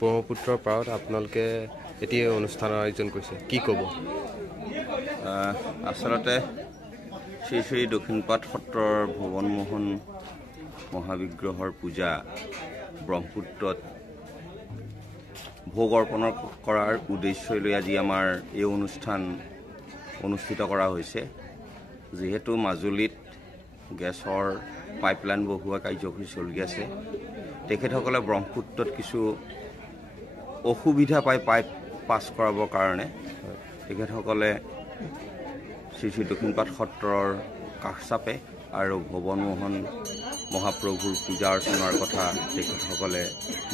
ব্ৰহ্মপুত্ৰৰ পাৰত আপোনালোকে এটি অনুষ্ঠানৰ আয়োজন কৰিছে, কি ক'ব? আচলতে শ্ৰী শ্ৰী দক্ষিণপাট সত্ৰৰ ভুৱন মোহন মহাবিগ্ৰহৰ পূজা ব্ৰহ্মপুত্ৰত ভোগ অৰ্পণ কৰাৰ উদ্দেশ্য লৈ আজি আমাৰ এই অনুষ্ঠান অনুষ্ঠিত কৰা হৈছে। যিহেতু মাজুলীত গেছৰ পাইপলাইন বহুৱা কাৰ্যসূচী চলি আছে, তেখেতসকলে ব্ৰহ্মপুত্ৰত কিছু অসুবিধা পাই পাইপ পাছ কৰাবৰ কাৰণে তেখেতসকলে শ্ৰী শ্ৰী দক্ষিণপাট সত্ৰৰ কাষ চাপে আৰু ভুৱন মোহন মহাপ্ৰভুৰ পূজা অৰ্চনাৰ কথা তেখেতসকলে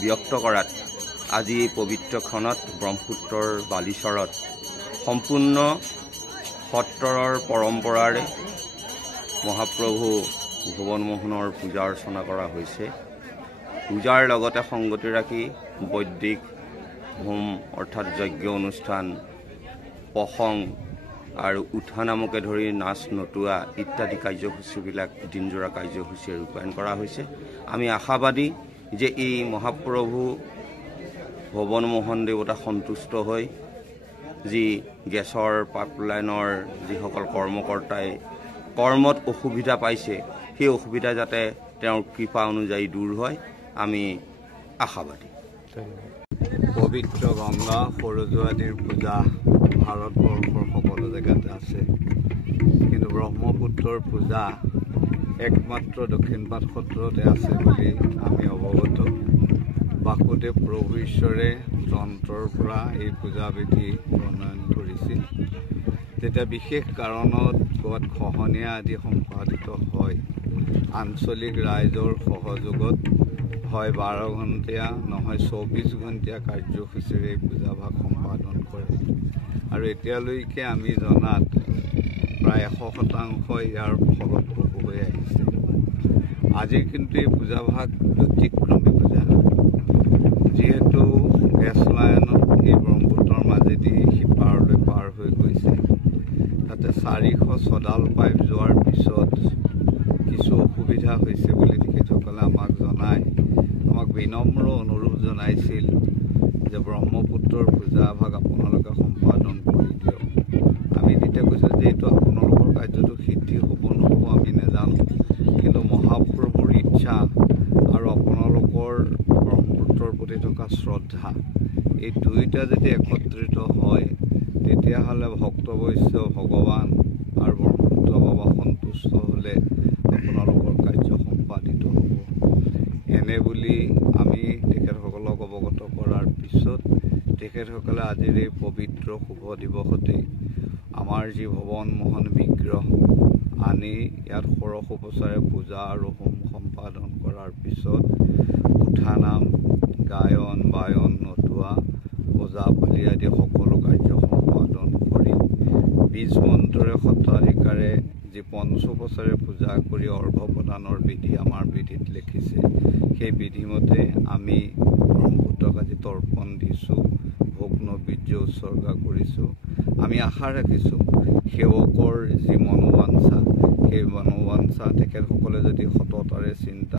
ব্যক্ত কৰাত আজি এই পবিত্ৰ ক্ষণত ব্ৰহ্মপুত্ৰৰ বালিচৰত সম্পূৰ্ণ সত্ৰৰ পৰম্পৰাৰে মহাপ্ৰভু ভুৱন মোহনৰ পূজা অৰ্চনা কৰা হৈছে। পূজাৰ লগতে সংগতি ৰাখি বৈদিক হোম অৰ্থাৎ যজ্ঞ অনুষ্ঠান, প্ৰসং আৰু উঠা নামকে ধৰি নাচ নটোৱা ইত্যাদি কাৰ্যসূচীবিলাক দিনজোৰা কাৰ্যসূচী ৰূপায়ণ কৰা হৈছে। আমি আশাবাদী যে এই মহাপ্ৰভু ভুৱন মোহন দেৱতা সন্তুষ্ট হৈ যি গেছৰ পাইপলাইনৰ যিসকল কৰ্মকৰ্তাই কৰ্মত অসুবিধা পাইছে, সেই অসুবিধা যাতে তেওঁৰ কৃপা অনুযায়ী দূৰ হয়, আমি আশাবাদী। পবিত্ৰ গংগা সৰজুৱাদীৰ পূজা ভাৰতবৰ্ষৰ সকলো জেগাতে আছে, কিন্তু ব্ৰহ্মপুত্ৰৰ পূজা একমাত্ৰ দক্ষিণপাট সত্ৰতে আছে বুলি আমি অৱগত। বাসুদেৱ প্ৰভু ঈশ্বৰে যন্ত্ৰৰ পৰা এই পূজাবিধি প্ৰণয়ন কৰিছিল। তেতিয়া বিশেষ কাৰণত ক'ৰবাত খহনীয়া আদি সম্পাদিত হয়, আঞ্চলিক ৰাইজৰ সহযোগত হয় 12 ঘণ্টীয়া নহয় 24 ঘণ্টীয়া কাৰ্যসূচীৰে এই পূজাভাগ সম্পাদন কৰে। আৰু এতিয়ালৈকে আমি জনাত প্ৰায় 100% ইয়াৰ ফলপ্ৰসূ হৈ আহিছে। আজি কিন্তু এই পূজাভাগ ব্যতিক্ৰমী পূজা, যিহেতু গেছ লাইনত এই ব্ৰহ্মপুত্ৰৰ মাজেদি সিপাৰলৈ পাৰ হৈ গৈছে। তাতে 400 ছডাল পাইপ যোৱাৰ পিছত কিছু অসুবিধা হৈছে বুলি তেখেতসকলে আমাক জনায়। আমাক বিনম্ৰ অনুৰোধ জনাইছিল যে ব্ৰহ্মপুত্ৰৰ পূজাভাগ আপোনালোকে সম্পাদন কৰি দিয়ক। আমি তেতিয়া কৈছোঁ যে এইটো আপোনালোকৰ কাৰ্যটো সিদ্ধি হ'ব নহ'ব আমি নাজানো, কিন্তু মহাপ্ৰভুৰ ইচ্ছা আৰু আপোনালোকৰ ব্ৰহ্মপুত্ৰৰ প্ৰতি থকা শ্ৰদ্ধা, এই দুয়োটা যদি একত্ৰিত হয়, তেতিয়াহ'লে ভক্ত বৈষ্ণৱ ভগৱান আৰু ব্ৰহ্মপুত্ৰ বাবা সন্তুষ্ট হ'লে আপোনালোকৰ কাৰ্য সম্পাদিত হ'ব। এনে বুলি আমি তেখেতসকলক অৱগত কৰাৰ পিছত তেখেতসকলে আজিৰ এই পবিত্ৰ শুভ দিৱসতে আমাৰ যি ভুৱন মোহন বিগ্ৰহ আনি ইয়াত ষোড়শোপচাৰে পূজা আৰু হোম সম্পাদন কৰাৰ পিছত উঠা নাম, গায়ন বায়ন নটোৱা, ওজাপালি আদি সকলো কাৰ্য সম্পাদন কৰি বীজ মন্ত্ৰৰে সত্ৰাধিকাৰে যি পঞ্চোপচাৰে পূজা কৰি অৰ্ঘ্য প্ৰদানৰ বিধি আমাৰ বিধিত লিখিছে, সেই বিধিমতে আমি ব্ৰহ্মপুত্ৰক আজি তৰ্পণ দিছোঁ, ভোগ নৈবেদ্য উৎসৰ্গা কৰিছোঁ। আমি আশা ৰাখিছোঁ সেৱকৰ যি মনোবাঞ্ছা, সেই মনোবাঞ্ছা তেখেতসকলে যদি সততাৰে চিন্তা